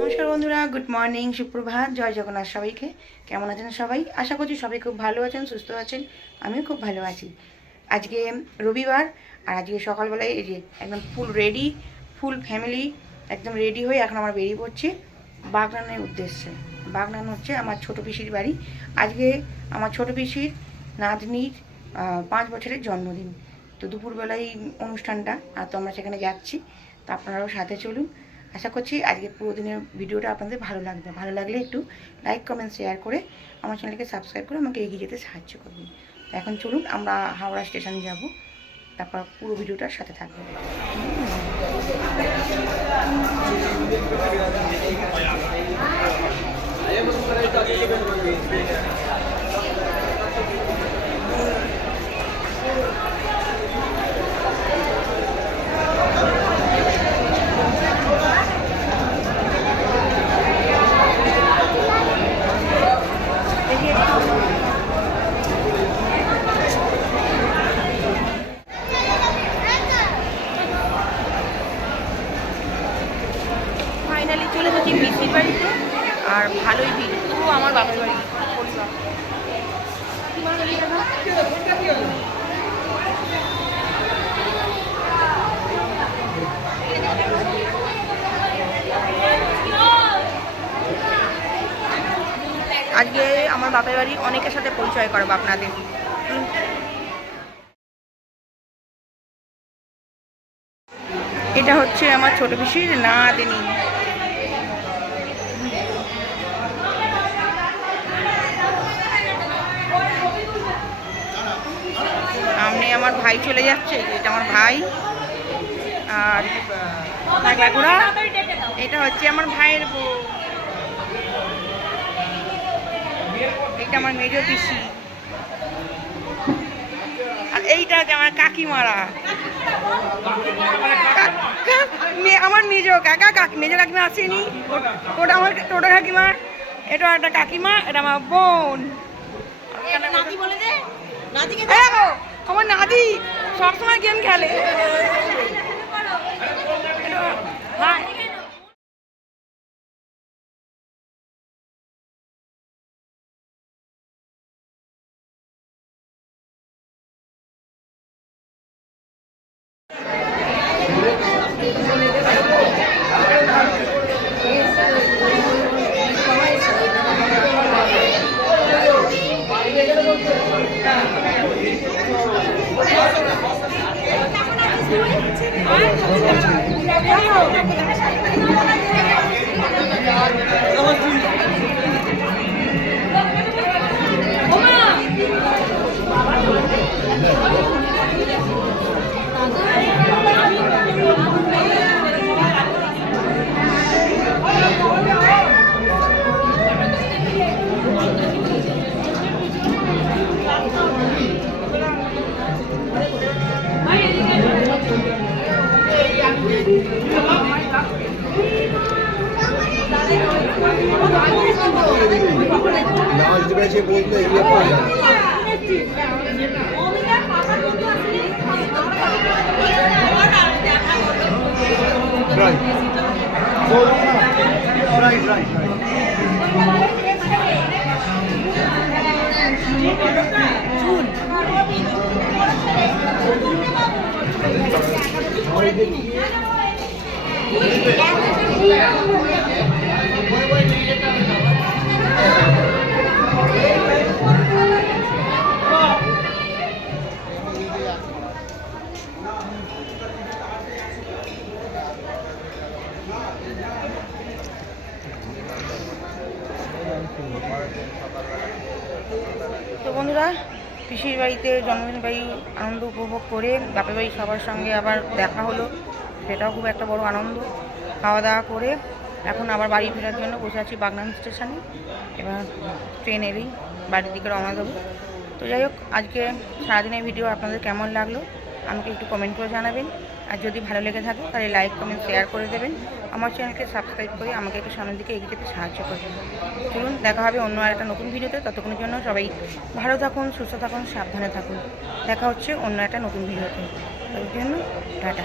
নমস্কার বন্ধুরা good morning সুপ্রভাত, জয় জগন্নাথ সবাইকে। কেমন আছেন সবাই? আশা করছি সবাই খুব ভালো আছেন, সুস্থ আছেন, আমিও খুব ভালো আছি। আজকে রবিবার, আর আজকে সকালবেলায় এই যে একদম ফুল রেডি ফুল ফ্যামিলি একদম রেডি হয়ে এখন আমরা বেরিয়ে পড়ছি বাগনানের উদ্দেশ্যে। বাগনান হচ্ছে আমার ছোট পিসির বাড়ি। আজকে আমার ছোট পিসির নাতনির পাঁচ বছরের জন্মদিন। তো দুপুরবেলায় অনুষ্ঠানটা, আর তো আমরা সেখানে যাচ্ছি। তো আপনারাও সাথে চলুন। আশা করছি আজকে পুরো দিনের ভিডিওটা আপনাদের ভালো লাগবে। ভালো লাগলে একটু লাইক কমেন্ট শেয়ার করে আমার চ্যানেলকে সাবস্ক্রাইব করে আমাকে এগিয়ে যেতে সাহায্য করবেন। তো এখন চলুন, আমরা হাওড়া স্টেশন যাব। তারপর পুরো ভিডিওটার সাথে থাকবেন। ফাইনালি চলে এসেছি পিসির বাড়িতে, আর ভালোই ভিড়। পুরো আমার বাবার বাড়ি। আজকে আমার বাপের বাড়ি অনেকের সাথে পরিচয় করব আপনাদের। এটা হচ্ছে আমার ছোট পিসির না আমার ভাই চলে যাচ্ছে এটা আমার ভাই। আর এটা হচ্ছে আমার ভাইয়ের বউ। এটা আমার মেজ পিসি। আর এইটা হচ্ছে আমার কাকিমারা। আমার মেজ কাকা কাকি মেজ কাকিমা আসেনি। ওটা আমার টোটো কাকিমা এটা একটা কাকিমা এটা আমার বোন। এই দেখো, আমার নাদি সবসময় গেম খেলে হাই। নাচ বেছে বলতে ইয়ে পাওয়া যায় রাইট রাইট রাইট তো বন্ধুরা, পিসির বাড়িতে জন্মদিন বাড়ি আনন্দ উপভোগ করে বাপের বাড়ি সবার সঙ্গে আবার দেখা হলো। সেটাও খুব একটা বড় আনন্দ। খাওয়া দাওয়া করে এখন আবার বাড়ি ফেরার জন্য বসে আছি বাগনান স্টেশনে। এবার ট্রেন এলেই বাড়ির দিকে রওনা দেবো। তো যাই হোক, আজকে সারাদিনের ভিডিও আপনাদের কেমন লাগল আমাকে একটু কমেন্ট করে জানাবেন। আর যদি ভালো লেগে থাকে তাহলে লাইক কমেন্ট শেয়ার করে দেবেন। আমার চ্যানেলকে সাবস্ক্রাইব করে আমাকে একটু সামনের দিকে এগিয়ে যেতে সাহায্য করবেন। চলুন, দেখা হবে অন্য আর একটা নতুন ভিডিওতে। ততক্ষণের জন্য সবাই ভালো থাকুন, সুস্থ থাকুন, সাবধানে থাকুন। দেখা হচ্ছে অন্য একটা নতুন ভিডিওতে। কালকে জন্য টাটা।